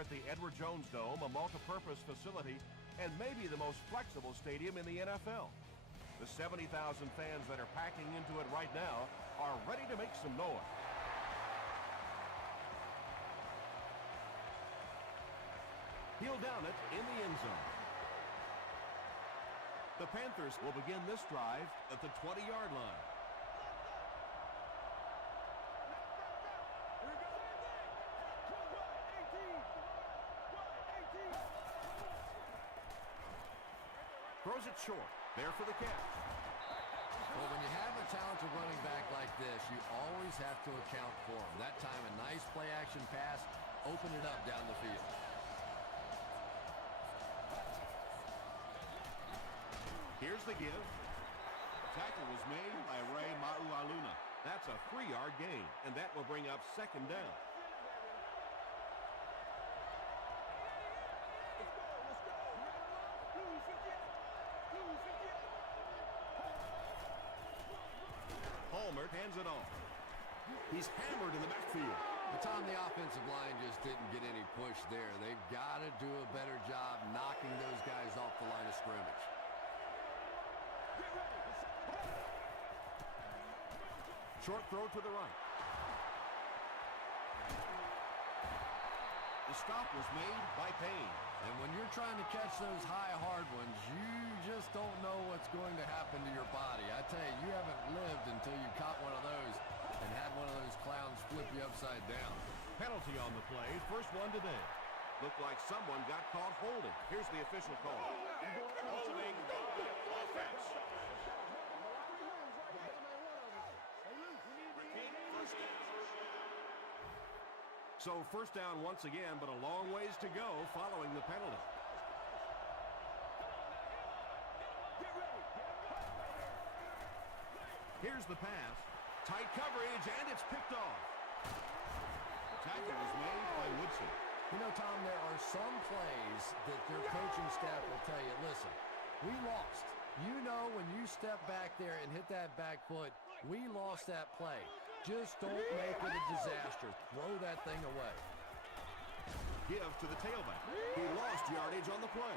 at the Edward Jones Dome, a multi-purpose facility and maybe the most flexible stadium in the NFL. The 70,000 fans that are packing into it right now are ready to make some noise. He'll down it in the end zone. The Panthers will begin this drive at the 20-yard line. Throws it short. There for the catch. Well, when you have a talented running back like this, you always have to account for him. That time, a nice play-action pass opened it up down the field. Here's the give. Tackle was made by Ray Maualuna. That's a 3-yard gain, and that will bring up second down. Palmer hands it off. He's hammered in the backfield. The time the offensive line just didn't get any push there. They've got to do a better job knocking those guys off the line of scrimmage. Short throw to the right. The stop was made by Payne. And when you're trying to catch those high, hard ones, you just don't know what's going to happen to your body. I tell you, you haven't lived until you caught one of those and had one of those clowns flip you upside down. Penalty on the play, first one today. Looked like someone got caught holding. Here's the official call. Holding offense. So first down once again, but a long ways to go following the penalty. Here's the pass. Tight coverage, and it's picked off. Tackle was made by Woodson. You know, Tom, there are some plays that their coaching staff will tell you, listen, we lost. You know when you step back there and hit that back foot, we lost that play. Just don't make it a disaster. Throw that thing away. Give to the tailback. He lost yardage on the play.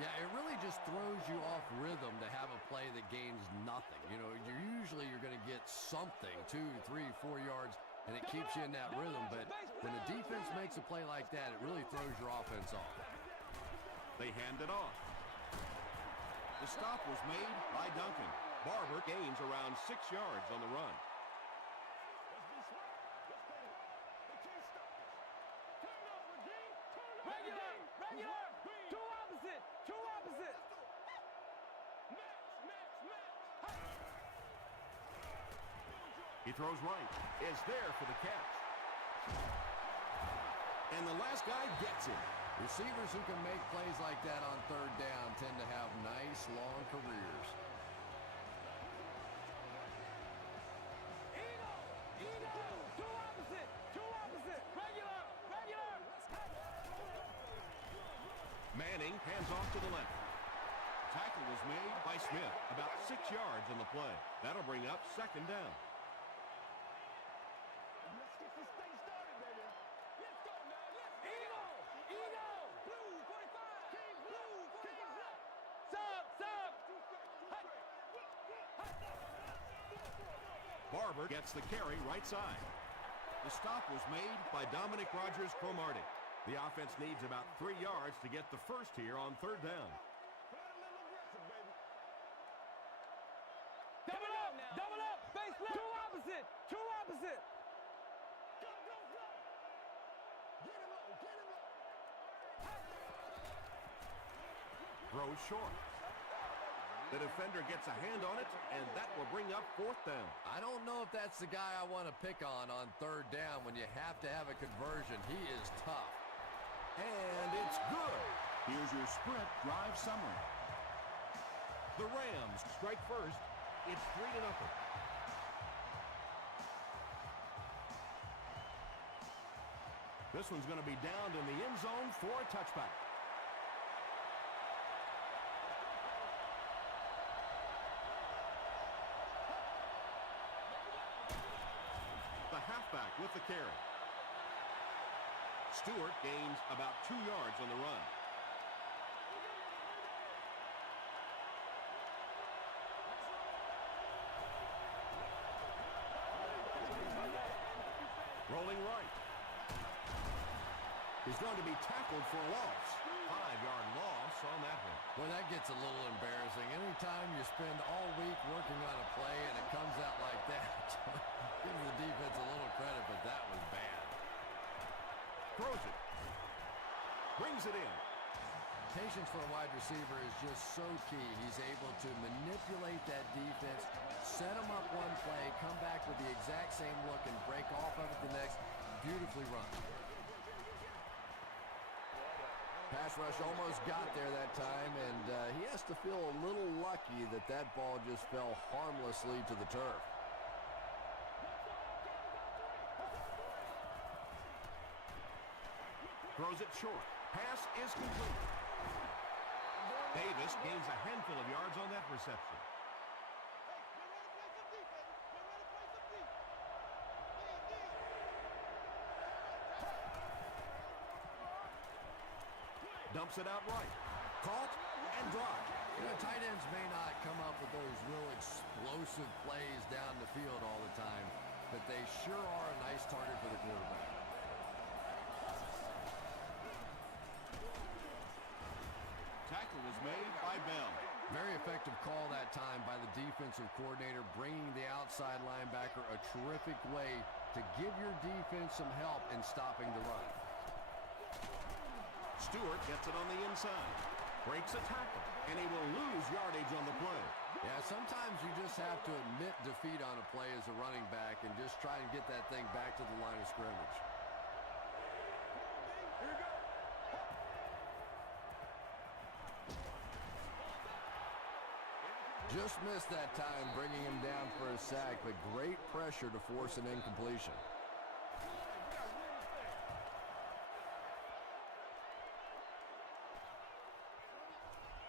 Yeah, it really just throws you off rhythm to have a play that gains nothing. You know, you're going to get something, 2, 3, 4 yards, and it keeps you in that rhythm. But when the defense makes a play like that, it really throws your offense off. They hand it off. The stop was made by Duncan. Barber gains around 6 yards on the run. He throws right. Is there for the catch. And the last guy gets him. Receivers who can make plays like that on third down tend to have nice, long careers. Two opposite. Regular. Manning hands off to the left. Tackle was made by Smith. About 6 yards on the play. That'll bring up second down. Barber gets the carry right side. The stop was made by Dominic Rodgers-Cromartie. The offense needs about 3 yards to get the first here on third down. Double up, base left. Two opposite. Throws short. The defender gets a hand on it, and that will bring up fourth down. I don't know if that's the guy I want to pick on third down when you have to have a conversion. He is tough. And it's good. Here's your sprint drive summary. The Rams strike first. It's 3-0. This one's going to be downed in the end zone for a touchback. The halfback with the carry. Stewart gains about 2 yards on the run. Rolling right. He's going to be tackled for a loss. 5-yard loss on that one. Well, that gets a little embarrassing. Anytime you spend all week working on a play and it comes out like that, give the defense a little credit, but that was bad. Throws it. Brings it in. Patience for a wide receiver is just so key. He's able to manipulate that defense, set them up one play, come back with the exact same look, and break off of it the next. Beautifully run. Pass rush almost got there that time, and he has to feel a little lucky that that ball just fell harmlessly to the turf. Throws it short. Pass is complete. Davis gains a handful of yards on that reception. Dumps it out right. Caught and dropped. You know, tight ends may not come up with those real explosive plays down the field all the time, but they sure are a nice target for the quarterback. Tackle was made by Bell. Very effective call that time by the defensive coordinator, bringing the outside linebacker a terrific way to give your defense some help in stopping the run. Stewart gets it on the inside. Breaks a tackle, and he will lose yardage on the play. Yeah, sometimes you just have to admit defeat on a play as a running back and just try and get that thing back to the line of scrimmage. Just missed that time, bringing him down for a sack, but great pressure to force an incompletion.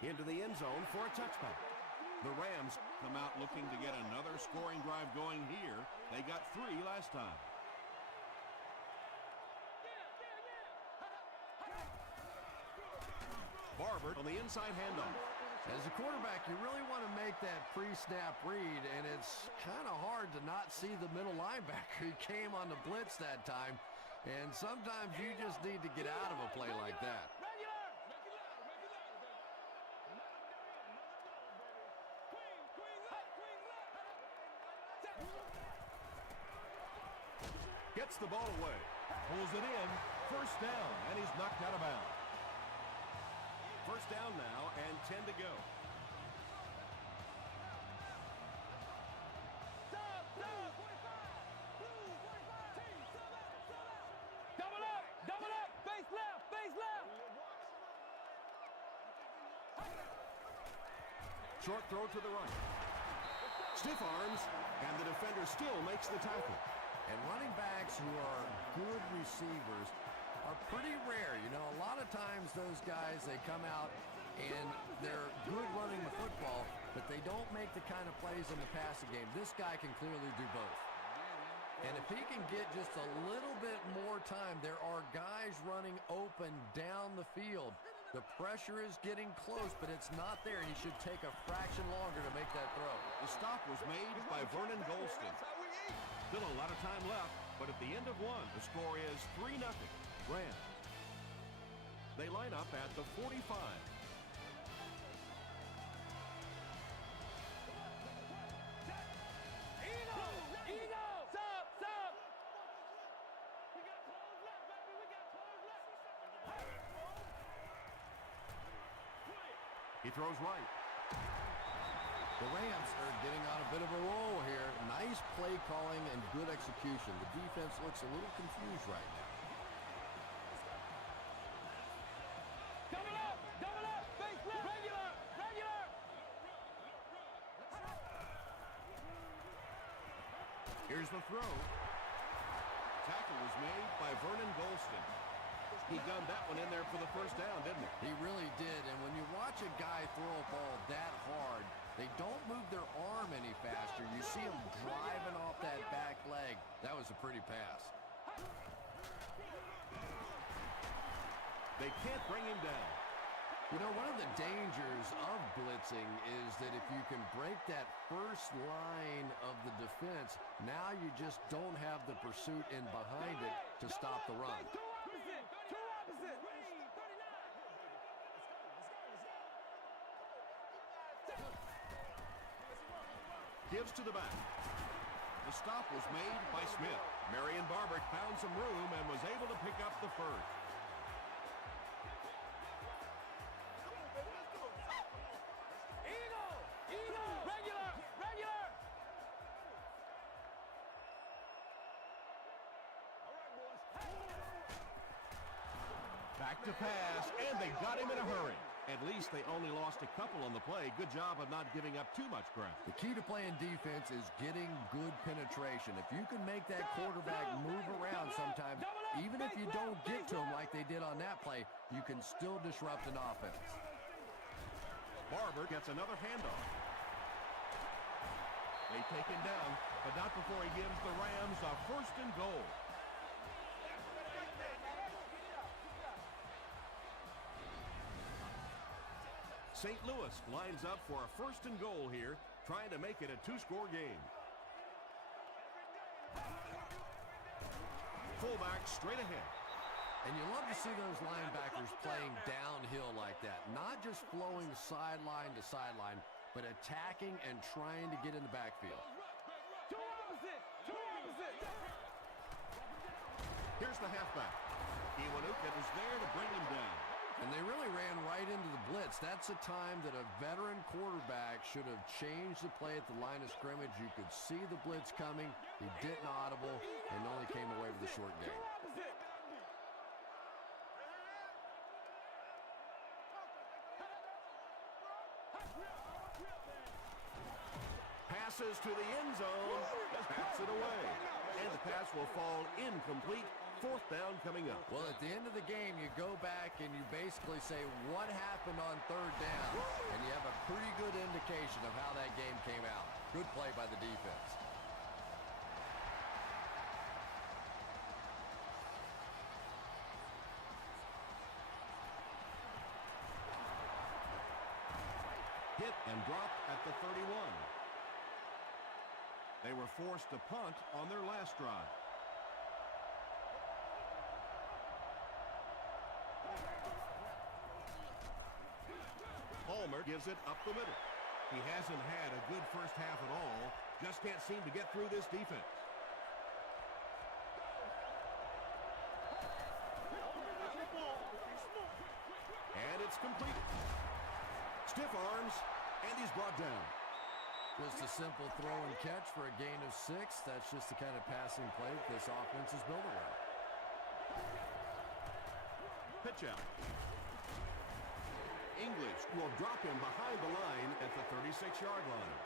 Into the end zone for a touchback. The Rams come out looking to get another scoring drive going here. They got 3 last time. Barber on the inside handoff. As a quarterback, you really want to make that pre-snap read, and it's kind of hard to not see the middle linebacker. He came on the blitz that time, and sometimes you just need to get out of a play like that. Gets the ball away. Pulls it in. First down, and he's knocked out of bounds. First down now, and 10 to go. Double up, face left, face left. Short throw to the right. Stiff arms, and the defender still makes the tackle. And running backs who are good receivers are pretty rare. You know, a lot of times those guys, they come out and they're good running the football, but they don't make the kind of plays in the passing game. This guy can clearly do both. And if he can get just a little bit more time, there are guys running open down the field. The pressure is getting close, but it's not there. He should take a fraction longer to make that throw. The stop was made by Vernon Golston. Still a lot of time left, but at the end of one, the score is 3-0. Rams. They line up at the 45. He throws right. The Rams are getting on a bit of a roll here. Nice play calling and good execution. The defense looks a little confused right now. Double up, face left. Regular. Here's the throw. Tackle was made by Vernon Golston. He gunned that one in there for the first down, didn't he? He really did, and when you watch a guy throw a ball that hard, they don't move their arm any faster. You see him driving off that back leg. That was a pretty pass. They can't bring him down. You know, one of the dangers of blitzing is that if you can break that first line of the defense, now you just don't have the pursuit in behind it to stop the run. Two opposite. Two opposite. Gives to the back. The stop was made by Smith. Marion Barber found some room and was able to pick up the first. Back to pass, and they got him in a hurry. At least they only lost a couple on the play. Good job of not giving up too much ground. The key to playing defense is getting good penetration. If you can make that quarterback move around sometimes, even if you don't get to him like they did on that play, you can still disrupt an offense. Barber gets another handoff. They take him down, but not before he gives the Rams a 1st and goal. St. Louis lines up for a 1st and goal here, trying to make it a 2-score game. Fullback straight ahead. And you love to see those linebackers playing downhill like that. Not just flowing sideline to sideline, but attacking and trying to get in the backfield. Two opposite. Two opposite. Here's the halfback. Iwanuka is there to bring him down. And they really ran right into the blitz. That's a time that a veteran quarterback should have changed the play at the line of scrimmage. You could see the blitz coming. He didn't audible and only came away with a short gain. Passes to the end zone. Bats it away. And the pass will fall incomplete. 4th down coming up. Well, at the end of the game, you go back and you basically say, what happened on 3rd down? And you have a pretty good indication of how that game came out. Good play by the defense. Hit and dropped at the 31. They were forced to punt on their last drive. Palmer gives it up the middle. He hasn't had a good first half at all. Just can't seem to get through this defense. And it's completed. Stiff arms, and he's brought down. Just a simple throw and catch for a gain of 6. That's just the kind of passing play that this offense is built around. Pitch out. English will drop him behind the line at the 36-yard line.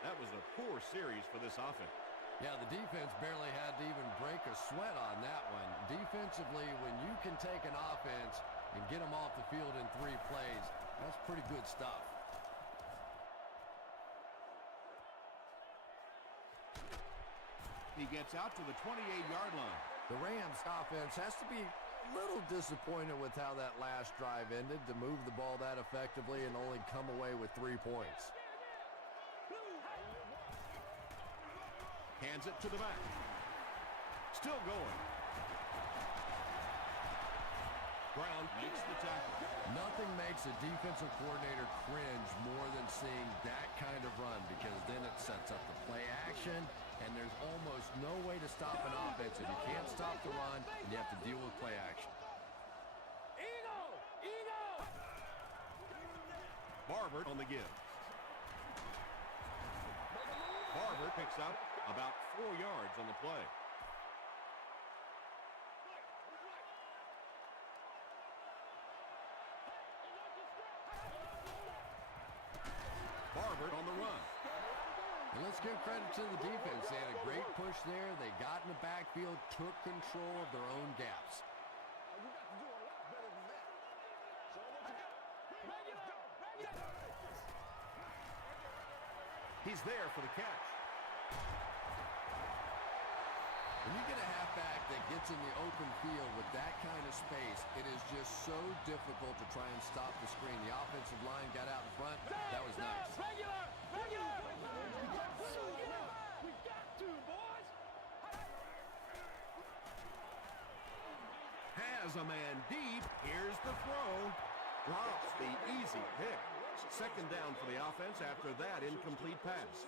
That was a poor series for this offense. Yeah, the defense barely had to even break a sweat on that one. Defensively, when you can take an offense and get them off the field in 3 plays, that's pretty good stuff. He gets out to the 28-yard line. The Rams offense has to be a little disappointed with how that last drive ended, to move the ball that effectively and only come away with 3 points. Hands it to the back. Still going. Brown makes the tackle. Nothing makes a defensive coordinator cringe more than seeing that kind of run, because then it sets up the play action, and there's almost no way to stop an offense if you can't stop the run and you have to deal with play action. Barber on the give. Barber picks up about 4 yards on the play. Barber on the run. And let's give credit to the defense. They had a great push there. They got in the backfield, took control of their own gaps. He's there for the catch. When you get a halfback that gets in the open field with that kind of space, it is just so difficult to try and stop the screen. The offensive line got out in front. That was nice. Regular! We got to, boys! Has a man deep. Here's the throw. Drops the easy pick. Second down for the offense after that incomplete pass.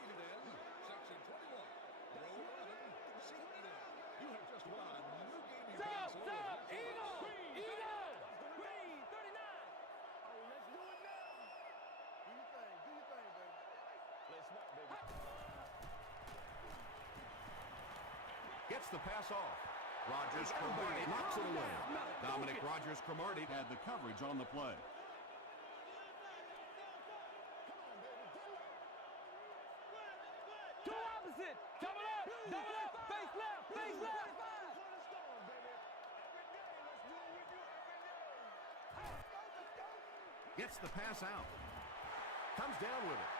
Gets the pass off. Rodgers-Cromartie knocks it away. Dominic Rodgers-Cromartie had the coverage on the play. Two opposite! Double up! Face left! Gets the pass out. Comes down with it.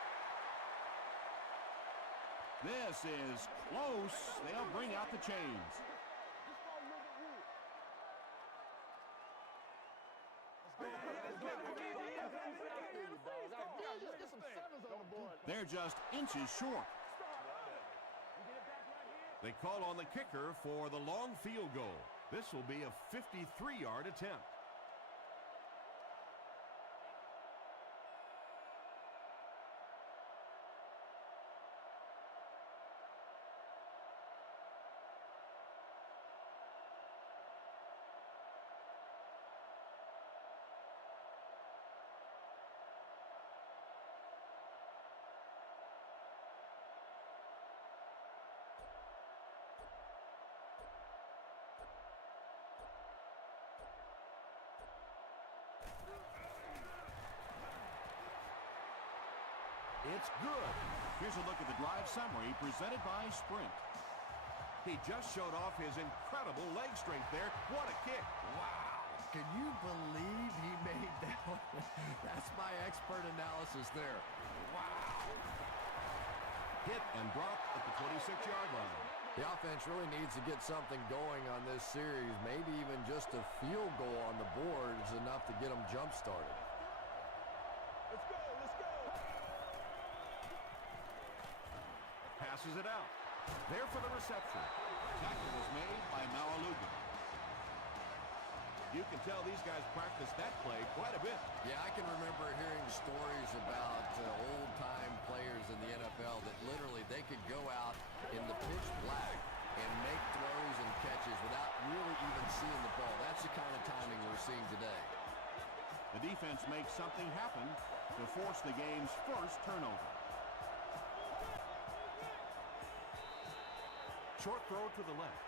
This is close. They'll bring out the chains. They're just inches short. They call on the kicker for the long field goal. This will be a 53-yard attempt. It's good. Here's a look at the drive summary presented by Sprint. He just showed off his incredible leg strength there. What a kick. Wow. Can you believe he made that one? That's my expert analysis there. Wow. Hit and dropped at the 26-yard line. The offense really needs to get something going on this series. Maybe even just a field goal on the board is enough to get them jump-started. Let's go! Passes it out. There for the reception. Tackle was made by Malaluga. You can tell these guys practice that play quite a bit. Yeah, I can remember hearing stories about old-time players in the NFL that literally they could go out in the pitch black and make throws and catches without really even seeing the ball. That's the kind of timing we're seeing today. The defense makes something happen to force the game's first turnover. Short throw to the left.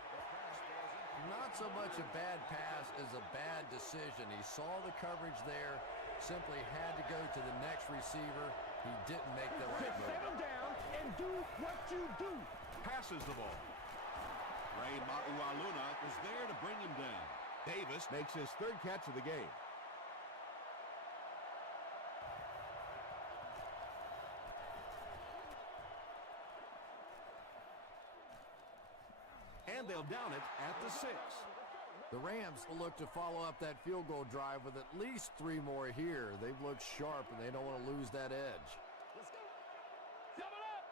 Not so much a bad pass as a bad decision. He saw the coverage there, simply had to go to the next receiver. He didn't make the right move. Settle down and do what you do. Passes the ball. Ray Maualuna is there to bring him down. Davis makes his third catch of the game. And they'll down it at the 6. The Rams will look to follow up that field goal drive with at least 3 more here. They've looked sharp, and they don't want to lose that edge. Let's go! Double up!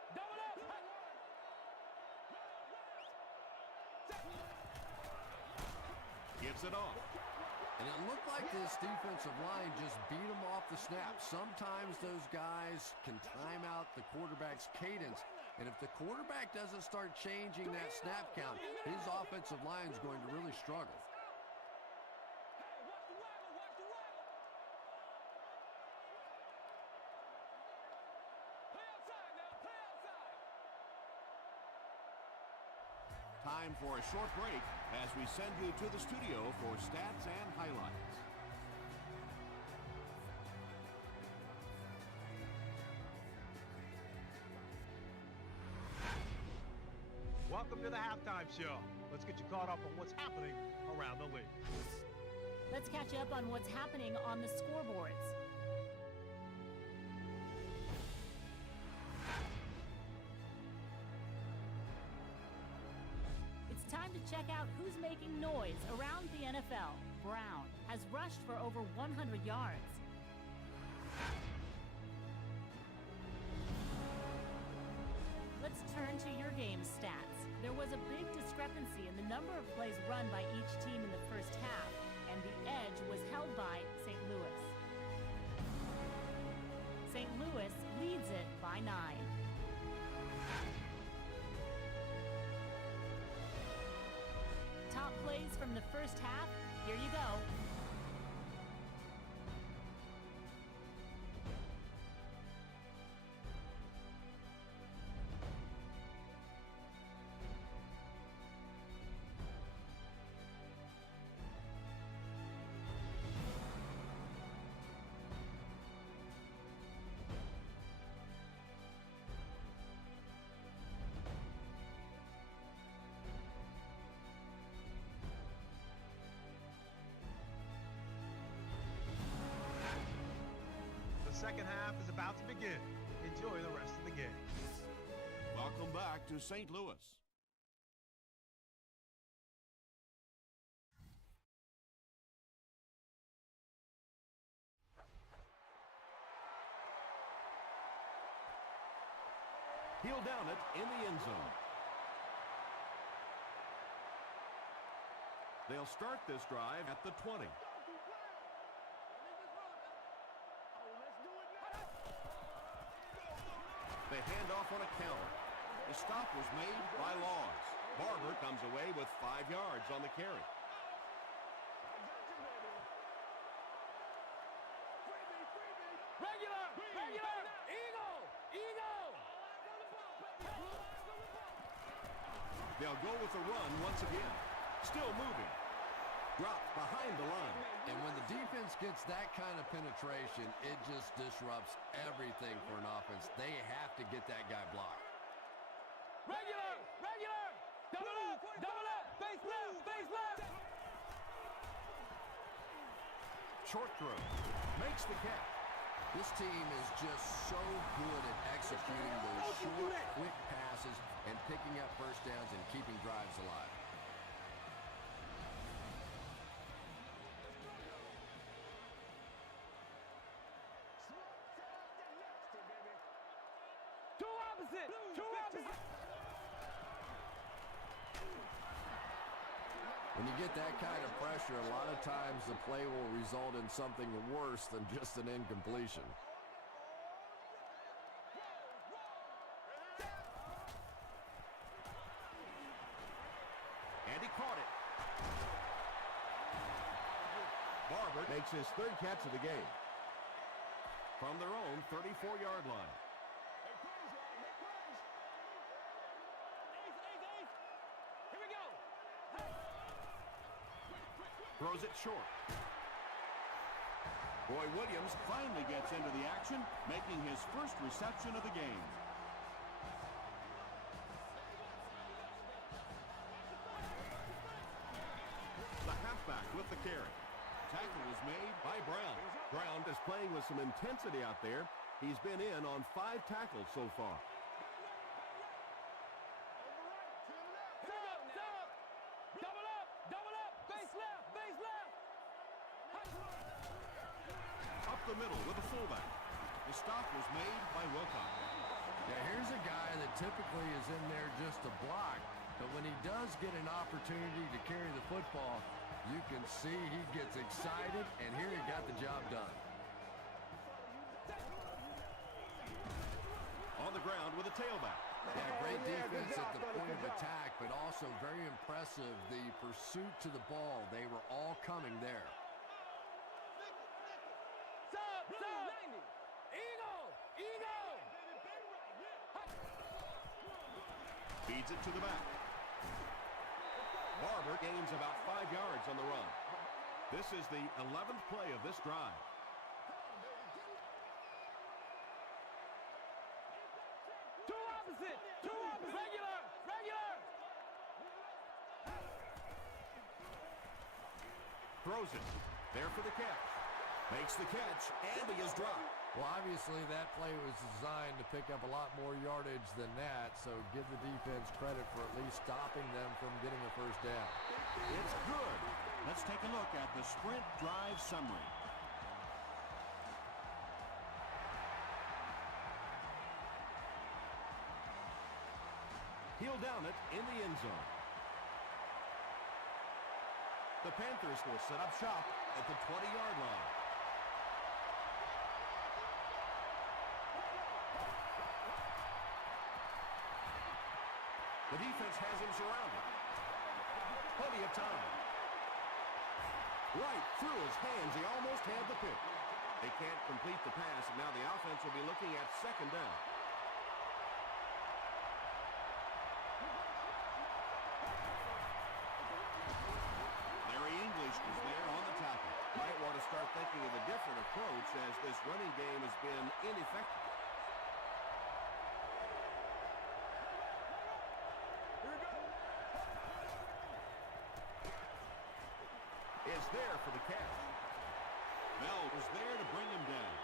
Gives it off. And it looked like this defensive line just beat them off the snap. Sometimes those guys can time out the quarterback's cadence. And if the quarterback doesn't start changing that snap count, his offensive line is going to really struggle. Time for a short break as we send you to the studio for stats and highlights. Welcome to the halftime show. Let's get you caught up on what's happening around the league. Let's catch up on what's happening on the scoreboards. It's It's time to check out who's making noise around the NFL. Brown has rushed for over 100 yards. Let's turn to your game stats. There was a big discrepancy in the number of plays run by each team in the first half, and the edge was held by St. Louis. St. Louis leads it by 9. Top plays from the first half, here you go. The second half is about to begin. Enjoy the rest of the game. Welcome back to St. Louis. He'll down it in the end zone. They'll start this drive at the 20. They hand off on a counter. The stop was made by Laws. Barber comes away with 5 yards on the carry. Regular! Eagle! They'll go with the run once again. Still moving. Dropped behind the line. And when the defense gets that kind of penetration, it just disrupts everything for an offense. They have to get that guy blocked. Regular! Double up! Face left! Short throw. Makes the catch. This team is just so good at executing those short, quick passes and picking up first downs and keeping drives alive. Two opposite! When you get that kind of pressure, a lot of times the play will result in something worse than just an incompletion. And he caught it. Barber makes his 3rd catch of the game. From their own 34-yard line. Throws it short. Roy Williams finally gets into the action, making his first reception of the game. The halfback with the carry. Tackle was made by Brown. Brown is playing with some intensity out there. He's been in on 5 tackles so far. The middle with a fullback. The stop was made by Wilcox. Now here's a guy that typically is in there just to block, but when he does get an opportunity to carry the football, you can see he gets excited, and here he got the job done. On the ground with a tailback. Yeah, great defense at the point of attack, but also very impressive the pursuit to the ball. They were all coming there. Feeds it to the back. Barber gains about 5 yards on the run. This is the 11th play of this drive. Two opposite! Regular! Throws it. There for the catch. Makes the catch, and he is dropped. Well, obviously that play was designed to pick up a lot more yardage than that, so give the defense credit for at least stopping them from getting a first down. It's good. Let's take a look at the sprint drive summary. He'll down it in the end zone. The Panthers will set up shop at the 20-yard line. The defense has him surrounded. Plenty of time. Right through his hands. He almost had the pick. They can't complete the pass, and now the offense will be looking at second down. English is there on the tackle. Might want to start thinking of a different approach as this running game has been ineffective. Is there for the catch. Bell was there to bring him down.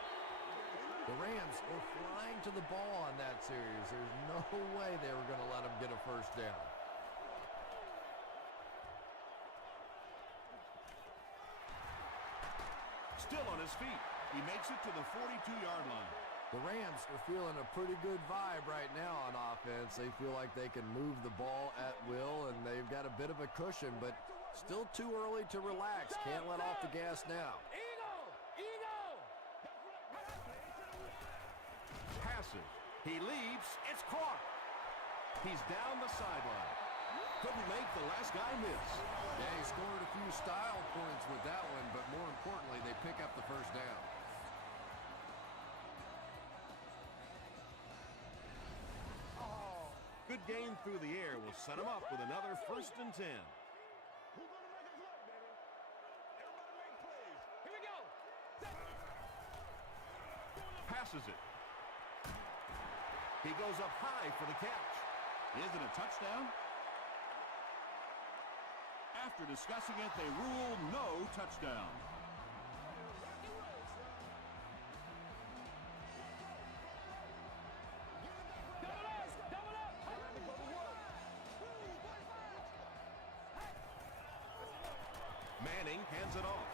The Rams were flying to the ball on that series. There's no way they were going to let him get a first down. Still on his feet. He makes it to the 42-yard line. The Rams are feeling a pretty good vibe right now on offense. They feel like they can move the ball at will, and they've got a bit of a cushion, but still too early to relax. Can't let off the gas now. Passes. He leaps. It's caught. He's down the sideline. Couldn't make the last guy miss. Yeah, he scored a few style points with that one, but more importantly, they pick up the first down. Good gain through the air will set him up with another 1st and 10. Passes it. He goes up high for the catch. Is it a touchdown? After discussing it, they rule no touchdown. Manning hands it off.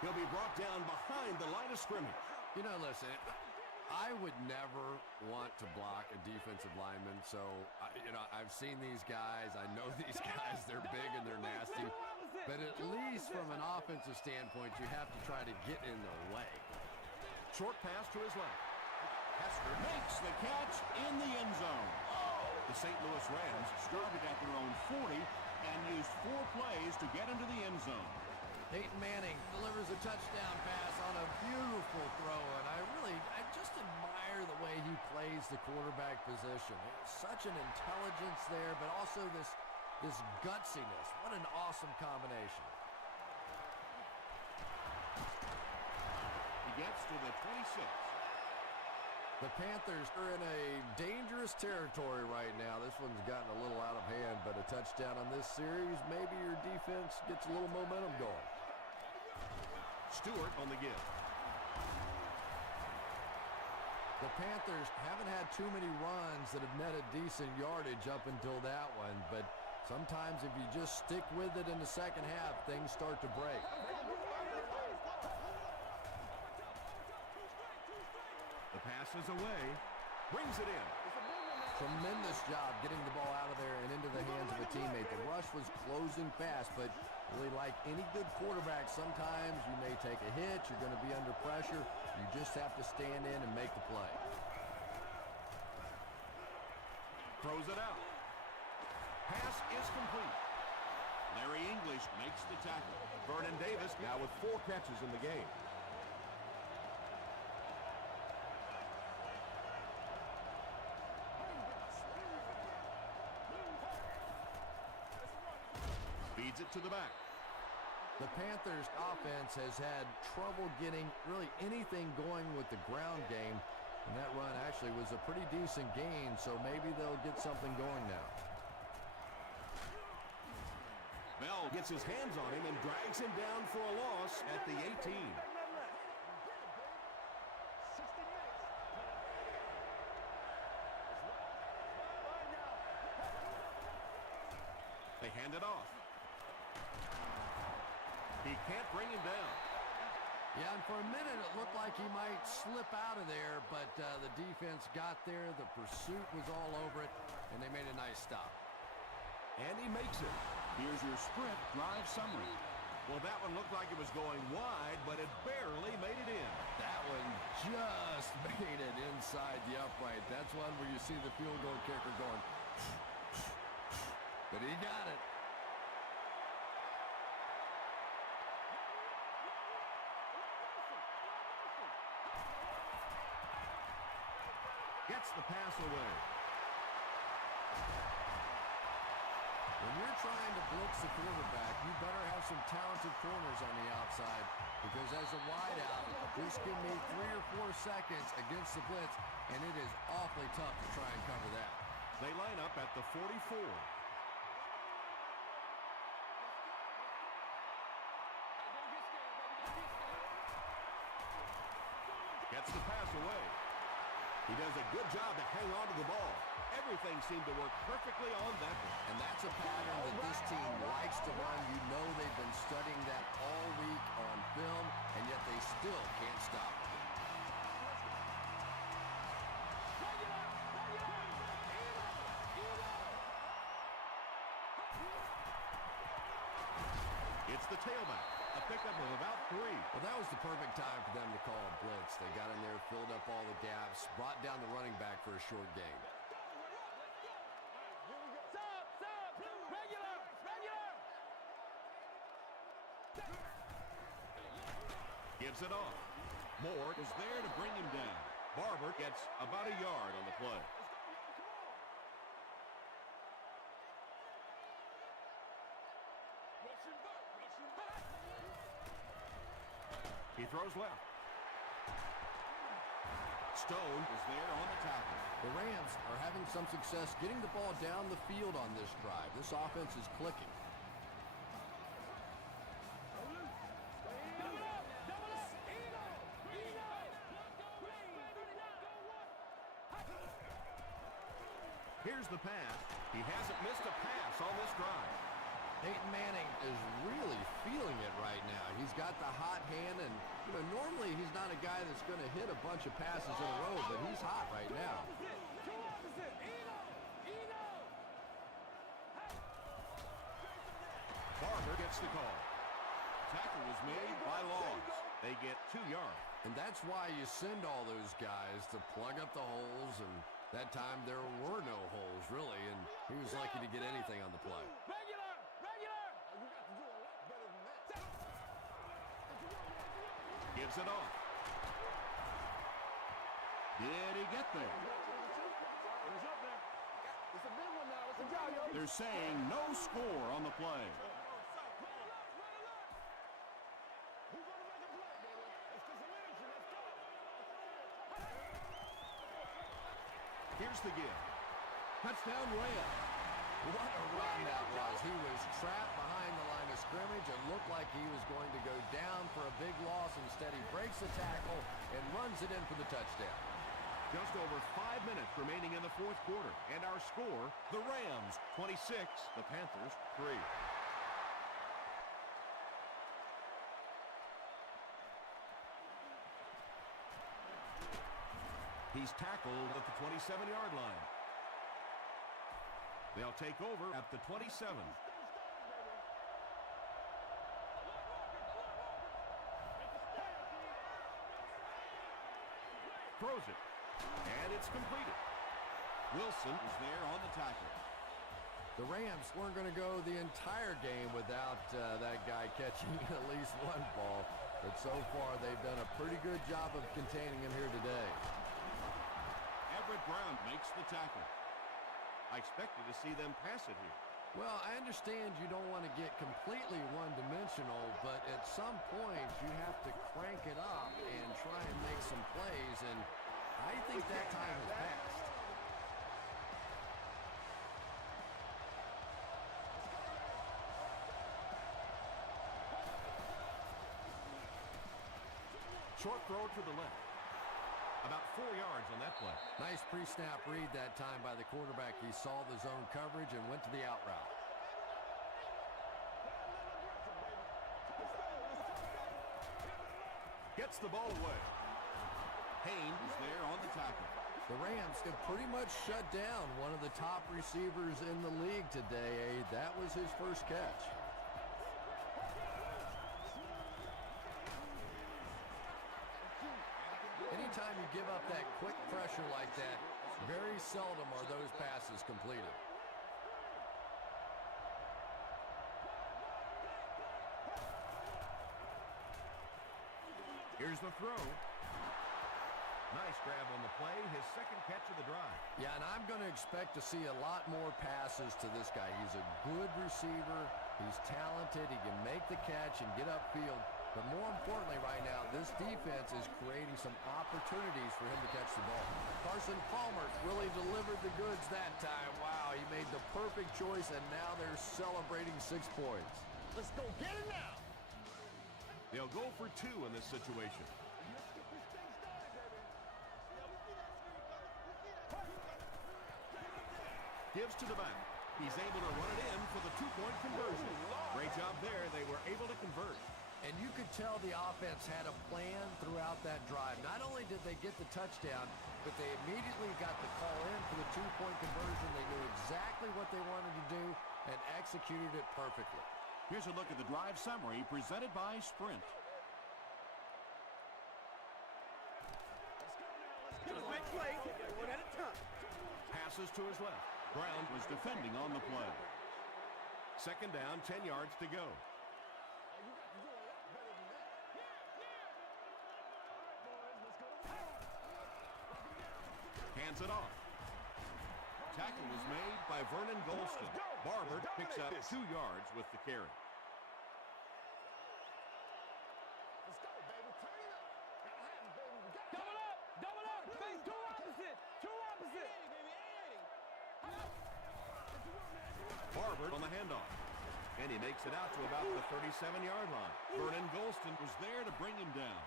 He'll be brought down behind the line of scrimmage. You know, listen, I would never want to block a defensive lineman, so, I've seen these guys. I know these guys. They're big and they're nasty. But at least from an offensive standpoint, you have to try to get in their way. Short pass to his left. Hester makes the catch in the end zone. The St. Louis Rams Started at their own 40 and used 4 plays to get into the end zone. Peyton Manning delivers a touchdown pass on a beautiful throw, and I just admire the way he plays the quarterback position. Such an intelligence there, but also this gutsiness. What an awesome combination. He gets to the 26. The Panthers are in a dangerous territory right now. This one's gotten a little out of hand, but a touchdown on this series, maybe your defense gets a little momentum going. Stewart on the give. The Panthers haven't had too many runs that have netted decent yardage up until that one, but sometimes if you just stick with it in the second half, things start to break. The pass is away. Brings it in. Tremendous job getting the ball out of there and into the hands of a teammate. The rush was closing fast, but really like any good quarterback, sometimes you may take a hit. You're going to be under pressure. You just have to stand in and make the play. Throws it out. Pass is complete. Larry English makes the tackle. Vernon Davis now with 4 catches in the game. Feeds it to the back. The Panthers offense has had trouble getting really anything going with the ground game. And that run actually was a pretty decent gain, so maybe they'll get something going now. Bell gets his hands on him and drags him down for a loss at the 18. Hand it off. He can't bring him down. Yeah, and for a minute it looked like he might slip out of there, but the defense got there. The pursuit was all over it, and they made a nice stop. And he makes it. Here's your sprint drive summary. Well, that one looked like it was going wide, but it barely made it in. That one just made it inside the upright. That's one where you see the field goal kicker going, but he got it. Gets the pass away. When you're trying to blitz the quarterback, you better have some talented corners on the outside, because as a wideout, this can be 3 or 4 seconds against the blitz, and it is awfully tough to try and cover that. They line up at the 44. Gets the pass away. He does a good job to hang on to the ball. Everything seemed to work perfectly on that one. And that's a pattern that this team likes to run. You know they've been studying that all week on film, and yet they still can't stop it. It's the tailback. A pickup of about 3. Well, that was the perfect time for them to call a blitz. They got in there, filled up all the gaps, brought down the running back for a short gain. Gives it off. Moore is there to bring him down. Barber gets about a yard on the play. He throws left. Stone is there on the tackle. The Rams are having some success getting the ball down the field on this drive. This offense is clicking. Here's the pass. He hasn't missed a pass on this drive. Peyton Manning is really feeling it right now. He's got the hot hand, and normally he's not a guy that's going to hit a bunch of passes in a row, but he's hot right now. Barber gets the call. Tackle was made by Logs. They get 2 yards. And that's why you send all those guys to plug up the holes, and that time there were no holes, really, and he was lucky to get anything on the play. Gives it off. Did he get there? They're saying no score on the play. Here's the give. Touchdown Rams. What a run that was. He was trapped behind the line of scrimmage. It looked like he was going to go down for a big loss. Instead, he breaks the tackle and runs it in for the touchdown. Just over 5 minutes remaining in the 4th quarter. And our score, the Rams 26, the Panthers 3. He's tackled at the 27-yard line. They'll take over at the 27. Throws it. And it's completed. Wilson is there on the tackle. The Rams weren't going to go the entire game without that guy catching at least one ball. But so far, they've done a pretty good job of containing him here today. Everett Brown makes the tackle. I expected to see them pass it here. Well, I understand you don't want to get completely one-dimensional, but at some point you have to crank it up and try and make some plays, and I think that time has passed. Short throw to the left. About 4 yards on that play. Nice pre-snap read that time by the quarterback. He saw the zone coverage and went to the out route. puts the ball away. Payne is there on the tackle. The Rams have pretty much shut down one of the top receivers in the league today. That was his first catch. Anytime you give up that quick pressure like that, very seldom are those passes completed. Here's the throw. Nice grab on the play, his second catch of the drive. Yeah, and I'm going to expect to see a lot more passes to this guy. He's a good receiver. He's talented. He can make the catch and get upfield. But more importantly right now, this defense is creating some opportunities for him to catch the ball. Carson Palmer really delivered the goods that time. Wow, he made the perfect choice, and now they're celebrating 6 points. Let's go get it now. They'll go for 2 in this situation. Gives to the back. He's able to run it in for the 2-point conversion. Great job there. They were able to convert. And you could tell the offense had a plan throughout that drive. Not only did they get the touchdown, but they immediately got the call in for the 2-point conversion. They knew exactly what they wanted to do and executed it perfectly. Here's a look at the drive summary presented by Sprint. Big play, one at a time. Passes to his left. Brown was defending on the play. Second down, 10 yards to go. Hands it off. Tackle was made by Vernon Golston. Barber picks up 2 yards with the carry. Double up, face two opposite. Barber on the handoff. And he makes it out to about the 37-yard line. Vernon Golston was there to bring him down.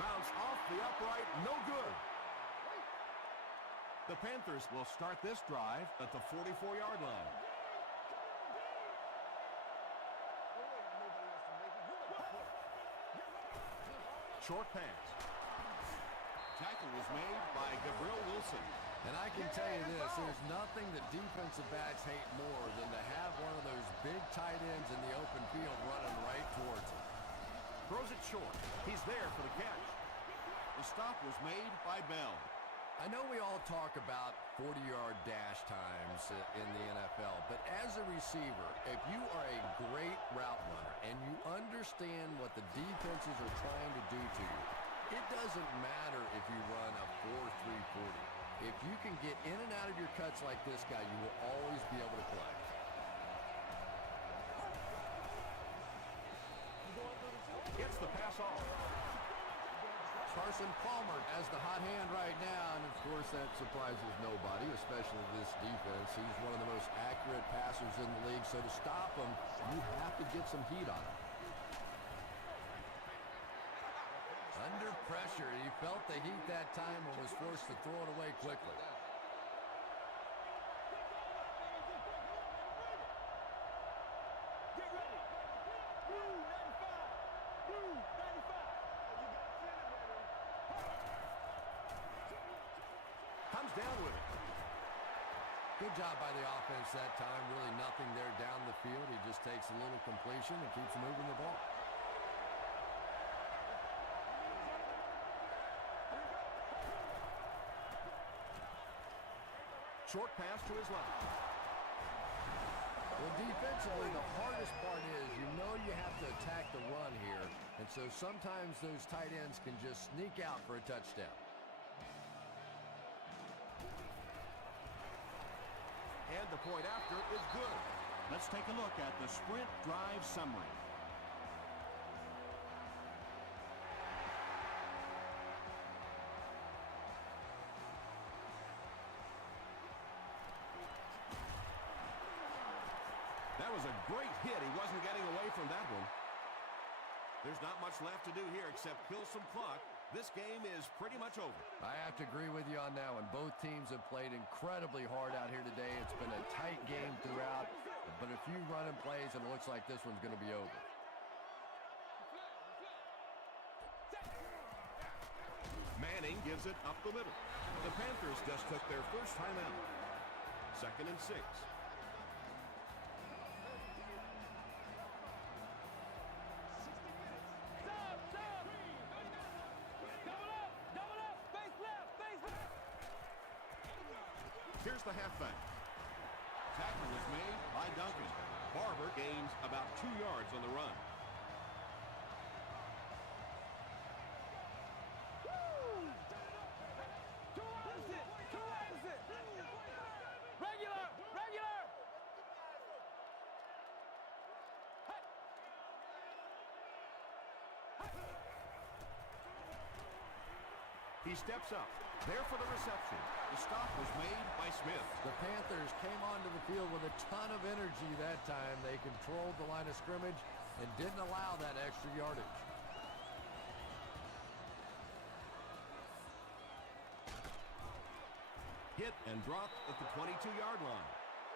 Bounce off the upright, no good. The Panthers will start this drive at the 44-yard line. Short pass. Tackle was made by Gabriel Wilson. And I can tell you this, there's nothing that defensive backs hate more than to have one of those big tight ends in the open field running right towards him. Throws it short. He's there for the catch. The stop was made by Bell. I know we all talk about 40-yard dash times in the NFL, but as a receiver, if you are a great route runner and you understand what the defenses are trying to do to you, it doesn't matter if you run a 4.3 40. If you can get in and out of your cuts like this guy, you will always be able to play. Gets the pass off. Carson Palmer has the hot hand right now, and of course that surprises nobody, especially this defense. He's one of the most accurate passers in the league, so to stop him, you have to get some heat on him. Under pressure, he felt the heat that time and was forced to throw it away quickly. Get ready. Blue 95. Blue 95. Comes down with it. Good job by the offense that time. Really nothing there down the field. He just takes a little completion and keeps moving the ball. Short pass to his left. Well, defensively, the hardest part is you know you have to attack the run here, and so sometimes those tight ends can just sneak out for a touchdown. And the point after is good. Let's take a look at the Sprint drive summary. That was a great hit. He wasn't getting away from that one. There's not much left to do here except kill some clock. This game is pretty much over. I have to agree with you on that one. Both teams have played incredibly hard out here today. It's been a tight game throughout, but it few running plays, and it looks like this one's going to be over. Manning gives it up the middle. The Panthers just took their first time out. 2nd and 6. Here's the halfback. Tackle was made by Duncan. Barber gains about 2 yards on the run. He steps up. There for the reception. The stop was made by Smith. The Panthers came onto the field with a ton of energy that time. They controlled the line of scrimmage and didn't allow that extra yardage. Hit and dropped at the 22-yard line.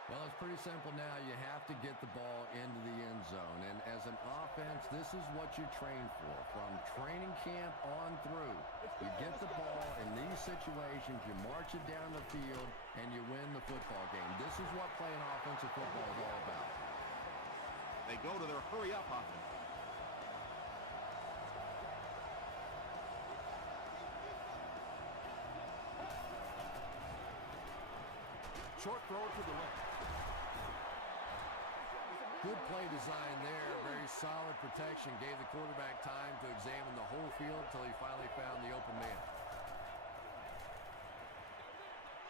Well, it's pretty simple now. You have to get the ball into the end zone. And as an offense, this is what you train for. From training camp on through, you get the ball in these situations, you march it down the field, and you win the football game. This is what playing offensive football is all about. They go to their hurry-up offense. Short throw to the left. Good play design there. Very solid protection. Gave the quarterback time to examine the whole field until he finally found the open man.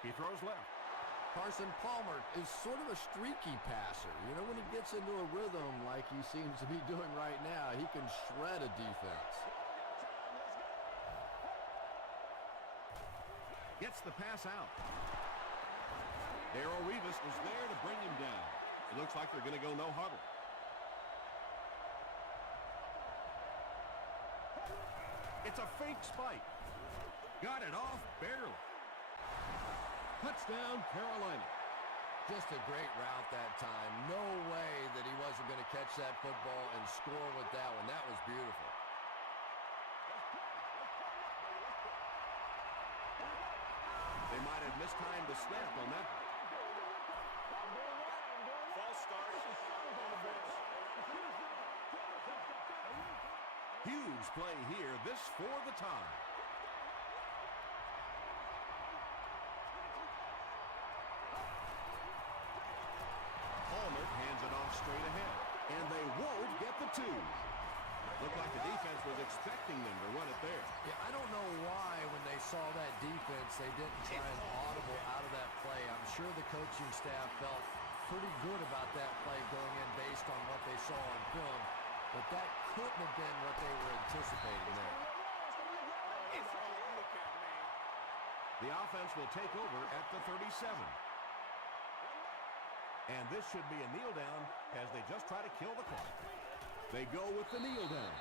He throws left. Carson Palmer is sort of a streaky passer. You know, when he gets into a rhythm like he seems to be doing right now, he can shred a defense. Gets the pass out. Darrell Revis is there to bring him down. It looks like they're going to go no huddle. It's a fake spike. Got it off barely. Touchdown, Carolina. Just a great route that time. No way that he wasn't going to catch that football and score with that one. That was beautiful. They might have mistimed the snap on that. False start on the bench. Huge play here. This for the tie. Palmer hands it off straight ahead. And they won't get the 2. Looked like the defense was expecting them to run it there. Yeah, I don't know why when they saw that defense, they didn't try an audible out of that play. I'm sure the coaching staff felt pretty good about that play going in based on what they saw on film. But that couldn't have been what they were anticipating there. The offense will take over at the 37. And this should be a kneel down as they just try to kill the clock. They go with the kneel down.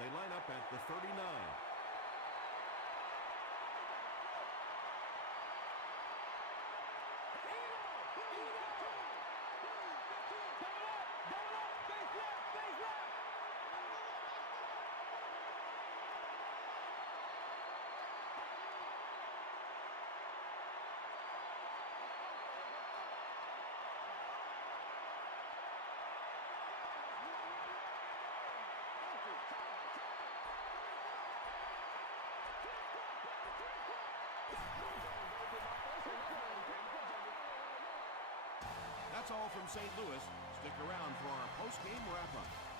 They line up at the 39. That's all from St. Louis. Stick around for our post-game wrap-up.